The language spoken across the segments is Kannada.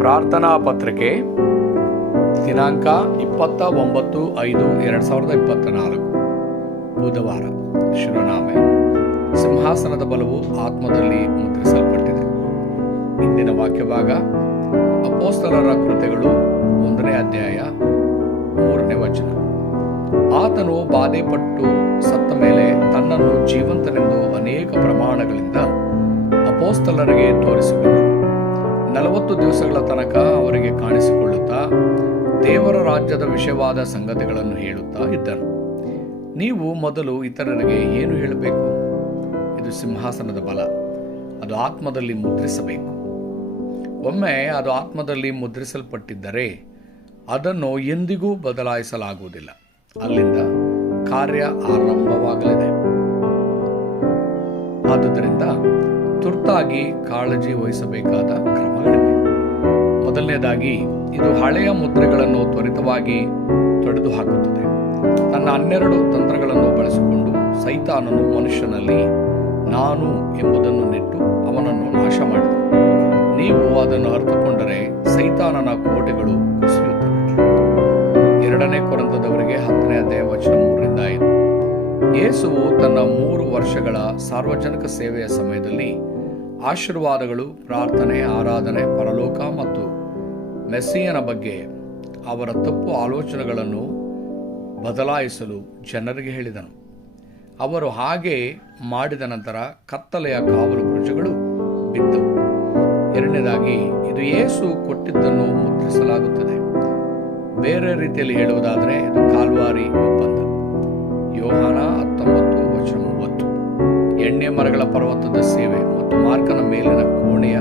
ಪ್ರಾರ್ಥನಾ ಪತ್ರಿಕೆ ದಿನಾಂಕ 29/5/2024 ಬುಧವಾರ. ಶಿರೋನಾಮೆ: ಸಿಂಹಾಸನದ ಬಲವು ಆತ್ಮದಲ್ಲಿ ಮುದ್ರಿಸಲ್ಪಟ್ಟಿದೆ. ಇಂದಿನ ವಾಕ್ಯಭಾಗ ಅಪೊಸ್ತಲರ ಕೃತ್ಯಗಳು 1ನೇ ಅಧ್ಯಾಯ 3ನೇ ವಚನ. ಆತನು ಬಾಧೆಪಟ್ಟು ಸತ್ತ ಮೇಲೆ ತನ್ನನ್ನು ಜೀವಂತನೆಂದು ಅನೇಕ ಪ್ರಮಾಣಗಳಿಂದ ಅಪೊಸ್ತಲರಿಗೆ ತೋರಿಸಿಕೊಂಡನು. 40 ದಿವಸಗಳ ತನಕ ಅವರಿಗೆ ಕಾಣಿಸಿಕೊಳ್ಳುತ್ತಾ ದೇವರ ರಾಜ್ಯದ ವಿಷಯವಾದ ಸಂಗತಿಗಳನ್ನು ಹೇಳುತ್ತಾ ಇದ್ದನು. ನೀವು ಮೊದಲು ಇತರರಿಗೆ ಏನು ಹೇಳಬೇಕು? ಇದು ಸಿಂಹಾಸನದ ಬಲ, ಅದು ಆತ್ಮದಲ್ಲಿ ಮುದ್ರಿಸಬೇಕು. ಒಮ್ಮೆ ಅದು ಆತ್ಮದಲ್ಲಿ ಮುದ್ರಿಸಲ್ಪಟ್ಟಿದ್ದರೆ ಅದನ್ನು ಎಂದಿಗೂ ಬದಲಾಯಿಸಲಾಗುವುದಿಲ್ಲ. ಅಲ್ಲಿಂದ ಕಾರ್ಯ ಆರಂಭವಾಗಲಿದೆ. ಆದುದರಿಂದ ತುರ್ತಾಗಿ ಕಾಳಜಿ ವಹಿಸಬೇಕಾದ ಕ್ರಮಗಳಿವೆ. ಮೊದಲನೇದಾಗಿ, ಇದು ಹಳೆಯ ಮುದ್ರೆಗಳನ್ನು ತ್ವರಿತವಾಗಿ ತೊಡೆದು ಹಾಕುತ್ತದೆ. ತನ್ನ 12 ತಂತ್ರಗಳನ್ನು ಬಳಸಿಕೊಂಡು ಸೈತಾನನು ಮನುಷ್ಯನಲ್ಲಿ ನಾನು ಎಂಬುದನ್ನು ನೆಟ್ಟು ಅವನನ್ನು ನಾಶ ಮಾಡಿದನು. ನೀವು ಅದನ್ನು ಅರ್ಥಕೊಂಡರೆ ಸೈತಾನನ ಕೋಟೆಗಳು ಕುಸಿಯುತ್ತವೆ. 2ನೇ ಕೊರಿಂಥದವರಿಗೆ 10ನೇ ಅಧ್ಯಾಯ ವಚನ 3-5. ಯೇಸುವು ತನ್ನ 3 ವರ್ಷಗಳ ಸಾರ್ವಜನಿಕ ಸೇವೆಯ ಸಮಯದಲ್ಲಿ ಆಶೀರ್ವಾದಗಳು, ಪ್ರಾರ್ಥನೆ, ಆರಾಧನೆ, ಪರಲೋಕ ಮತ್ತು ಮೆಸ್ಸಿಯನ ಬಗ್ಗೆ ಅವರ ತಪ್ಪು ಆಲೋಚನೆಗಳನ್ನು ಬದಲಾಯಿಸಲು ಜನರಿಗೆ ಹೇಳಿದನು. ಅವರು ಹಾಗೆ ಮಾಡಿದ ನಂತರ ಕತ್ತಲೆಯ ಕಾವಲು ಬುರುಜುಗಳು ಬಿದ್ದವು. 2ನೇದಾಗಿ, ಇದು ಯೇಸು ಕೊಟ್ಟಿದ್ದನ್ನು ಮುದ್ರಿಸಲಾಗುತ್ತದೆ. ಬೇರೆ ರೀತಿಯಲ್ಲಿ ಹೇಳುವುದಾದರೆ ಇದು ಕಾಲ್ವಾರಿ ಒಪ್ಪಂದ. ಯೋಹಾನ 19:30. ಎಣ್ಣೆ ಮರಗಳ ಪರ್ವತದ ಸೇವೆ ಮತ್ತು ಮಾರ್ಕನ ಮೇಲಿನ ಕೋಣೆಯ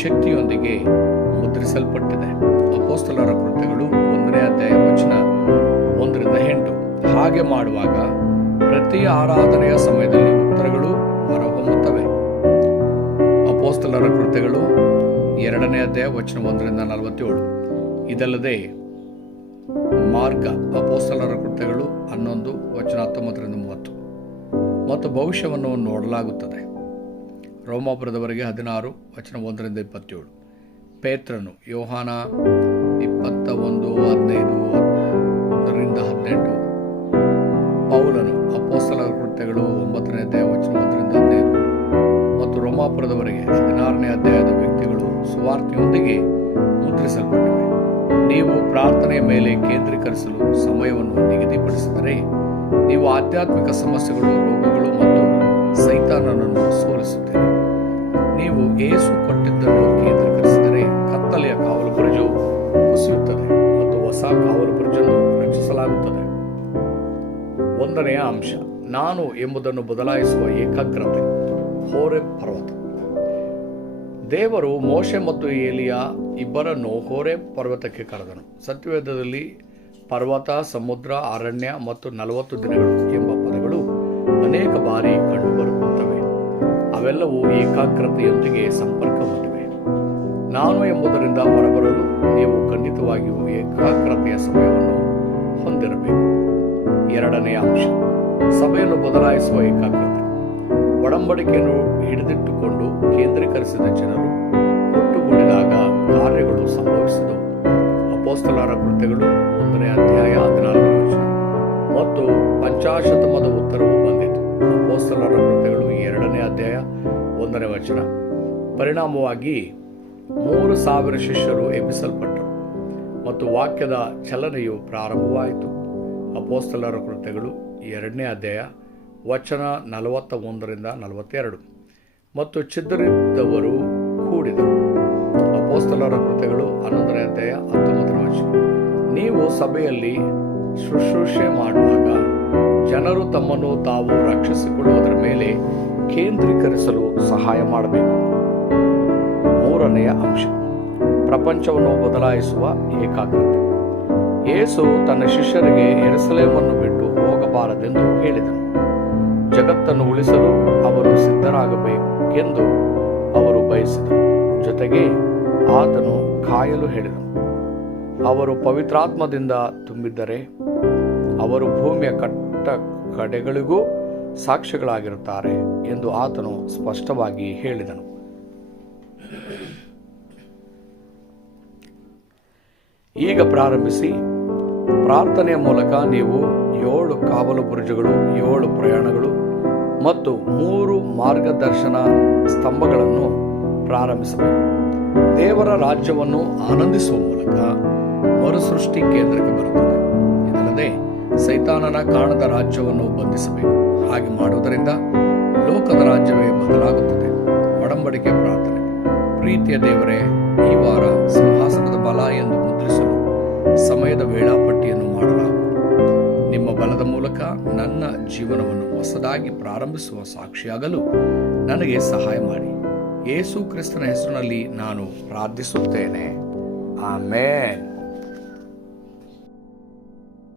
ಶಕ್ತಿಯೊಂದಿಗೆ ಮುದ್ರಿಸಲ್ಪಟ್ಟಿದೆ. ಅಪೊಸ್ತಲರ ಕೃತ್ಯಗಳು 1ನೇ ಅಧ್ಯಾಯ ವಚನ 1-8. ಹಾಗೆ ಮಾಡುವಾಗ ಪ್ರತಿ ಆರಾಧನೆಯ ಸಮಯದಲ್ಲಿ ಉತ್ತರಗಳು ಹೊರಹೊಮ್ಮುತ್ತವೆ. ಅಪೊಸ್ತಲರ ಕೃತ್ಯಗಳು 2ನೇ ಅಧ್ಯಾಯ ವಚನ 1-47. ಇದಲ್ಲದೆ ಮಾರ್ಕ ಅಪೊಸ್ತಲರ ಕೃತ್ಯಗಳು 11 ವಚನ 19-30 ಮತ್ತು ಭವಿಷ್ಯವನ್ನು ನೋಡಲಾಗುತ್ತದೆ. ರೋಮಾಪುರದವರೆಗೆ 16 ವಚನ 1-27. ಪೇತ್ರನು ಯೋಹಾನ 21:15-18. ಪೌಲನು ಅಪೊಸ್ತಲರ ಕೃತ್ಯಗಳು 9ನೇ ಅಧ್ಯಾಯ ವಚನ 1-15 ಮತ್ತು ರೋಮಾಪುರದವರೆಗೆ 16ನೇ ಅಧ್ಯಾಯದ ವ್ಯಕ್ತಿಗಳು ಸುವಾರ್ತೆಯೊಂದಿಗೆ ಮುದ್ರಿಸಲ್ಪಟ್ಟಿವೆ. ನೀವು ಪ್ರಾರ್ಥನೆಯ ಮೇಲೆ ಕೇಂದ್ರೀಕರಿಸಲು ಸಮಯವನ್ನು ನಿಗದಿಪಡಿಸಿದರೆ ನೀವು ಆಧ್ಯಾತ್ಮಿಕ ಸಮಸ್ಯೆಗಳು, ರೋಗಗಳು ಮತ್ತು ಸೈತಾನನನ್ನು ಸೋಲಿಸುತ್ತೀರಿ. ನೀವು ಯೇಸು ಕೊಟ್ಟಿದ್ದನ್ನು ಕೇಂದ್ರೀಕರಿಸಿದರೆ ಕತ್ತಲೆಯ ಕಾವಲು ಬುರುಜು ಕುಸಿಯುತ್ತದೆ ಮತ್ತು ಹೊಸ ಕಾವಲು ಬುರುಜನ್ನು ರಚಿಸಲಾಗುತ್ತದೆ. 1ನೆಯ ಅಂಶ, ನಾನು ಎಂಬುದನ್ನು ಬದಲಾಯಿಸುವ ಏಕಾಗ್ರತೆ. ಹೋರೇಬ್ ಪರ್ವತ. ದೇವರು ಮೋಶೆ ಮತ್ತು ಏಲಿಯ ಇಬ್ಬರನ್ನು ಹೋರೇಬ್ ಪರ್ವತಕ್ಕೆ ಕರೆದನು. ಸತ್ಯವೇದದಲ್ಲಿ ಪರ್ವತ, ಸಮುದ್ರ, ಅರಣ್ಯ ಮತ್ತು 40 ದಿನಗಳು ಎಂಬ ಪದಗಳು ಅನೇಕ ಬಾರಿ ಕಂಡುಬರುತ್ತವೆ. ಅವೆಲ್ಲವೂ ಏಕಾಗ್ರತೆಯೊಂದಿಗೆ ಸಂಪರ್ಕ ಹೊಂದಿವೆ. ನಾನು ಎಂಬುದರಿಂದ ಹೊರಬರಲು ನೀವು ಖಂಡಿತವಾಗಿಯೂ ಏಕಾಗ್ರತೆಯ ಸಮಯವನ್ನು ಹೊಂದಿರಬೇಕು. 2ನೆಯ ಅಂಶ, ಸಭೆಯನ್ನು ಬದಲಾಯಿಸುವ ಏಕಾಗ್ರತೆ. ಒಡಂಬಡಿಕೆಯನ್ನು ಹಿಡಿದಿಟ್ಟುಕೊಂಡು ಕೇಂದ್ರೀಕರಿಸಿದ ಜನರು ಒಟ್ಟುಗೂಡಿದಾಗ ಕಾರ್ಯಗಳು ಸಂಭವಿಸಿದವು. ಅಪೊಸ್ತಲರ ಕೃತ್ಯಗಳು 1ನೇ ಅಧ್ಯಾಯ 14 ವಚನ ಮತ್ತು ಪಂಚಾಶತಮದ ಉತ್ತರವು ಬಂದಿತು. ಅಪೊಸ್ತಲರ ಕೃತ್ಯಗಳು 2ನೇ ಅಧ್ಯಾಯ 1ನೇ ವಚನ. ಪರಿಣಾಮವಾಗಿ 3,000 ಶಿಷ್ಯರು ಎಬ್ಬಿಸಲ್ಪಟ್ಟರು ಮತ್ತು ವಾಕ್ಯದ ಚಲನೆಯು ಪ್ರಾರಂಭವಾಯಿತು. ಅಪೊಸ್ತಲರ ಕೃತ್ಯಗಳು 2ನೇ ಅಧ್ಯಾಯ ವಚನ 41-42. ಮತ್ತು ಛಿದ್ರಿದ್ದವರು ಕೂಡಿದರು. ಅಪೊಸ್ತಲರ ಕೃತ್ಯಗಳು 11ನೇ ಅಧ್ಯಾಯ 19ನೇ ವಚನ. ನೀವು ಸಭೆಯಲ್ಲಿ ಶುಶ್ರೂಷೆ ಮಾಡುವಾಗ ಜನರು ತಮ್ಮನ್ನು ತಾವು ರಕ್ಷಿಸಿಕೊಳ್ಳುವುದರ ಮೇಲೆ ಕೇಂದ್ರೀಕರಿಸಲು ಸಹಾಯ ಮಾಡಬೇಕು. 3ನೆಯ ಅಂಶ, ಪ್ರಪಂಚವನ್ನು ಬದಲಾಯಿಸುವ ಏಕಾಗ್ರತೆ. ಯೇಸು ತನ್ನ ಶಿಷ್ಯರಿಗೆ ಯೆರೂಸಲೇಮನ್ನು ಬಿಟ್ಟು ಹೋಗಬಾರದೆಂದು ಹೇಳಿದನು. ಜಗತ್ತನ್ನು ಉಳಿಸಲು ಅವರು ಸಿದ್ಧರಾಗಬೇಕೆಂದು ಅವರು ಬಯಸಿದರು. ಜೊತೆಗೆ ಆತನು ಕಾಯಲು ಹೇಳಿದನು. ಅವರು ಪವಿತ್ರಾತ್ಮದಿಂದ ತುಂಬಿದ್ದರೆ ಅವರು ಭೂಮಿಯ ಕಡೆಗಳಿಗೂ ಸಾಕ್ಷಿಗಳಾಗಿರುತ್ತಾರೆ ಎಂದು ಆತನು ಸ್ಪಷ್ಟವಾಗಿ ಹೇಳಿದನು. ಈಗ ಪ್ರಾರಂಭಿಸಿ. ಪ್ರಾರ್ಥನೆಯ ಮೂಲಕ ನೀವು 7 ಕಾವಲು ಬುರುಜುಗಳು, 7 ಪ್ರಯಾಣಗಳು ಮತ್ತು 3 ಮಾರ್ಗದರ್ಶನ ಸ್ತಂಭಗಳನ್ನು ಪ್ರಾರಂಭಿಸಬೇಕು. ದೇವರ ರಾಜ್ಯವನ್ನು ಆನಂದಿಸುವ ಮೂಲಕ ಮರುಸೃಷ್ಟಿ ಕೇಂದ್ರಕ್ಕೆ ಬರುತ್ತದೆ. ಇದಲ್ಲದೆ ಸೈತಾನನ ಕಾಣದ ರಾಜ್ಯವನ್ನು ಬಂಧಿಸಬೇಕು. ಹಾಗೆ ಮಾಡುವುದರಿಂದ ಲೋಕದ ರಾಜ್ಯವೇ ಬದಲಾಗುತ್ತದೆ. ಒಡಂಬಡಿಕೆ ಪ್ರಾರ್ಥನೆ. ಪ್ರೀತಿಯ ದೇವರೇ, ಈ ವಾರ ಸಿಂಹಾಸನದ ಬಲ ಎಂದು ಮುದ್ರಿಸಲು ಸಮಯದ ವೇಳಾಪಟ್ಟಿಯನ್ನು ಮಾಡಲಾಗುವುದು. ನಿಮ್ಮ ಬಲದ ಮೂಲಕ ನನ್ನ ಜೀವನವನ್ನು ಹೊಸದಾಗಿ ಪ್ರಾರಂಭಿಸುವ ಸಾಕ್ಷಿಯಾಗಲು ನನಗೆ ಸಹಾಯ ಮಾಡಿ. ಯೇಸು ಕ್ರಿಸ್ತನ ಹೆಸರಿನಲ್ಲಿ ನಾನು ಪ್ರಾರ್ಥಿಸುತ್ತೇನೆ. ಆಮೆನ್.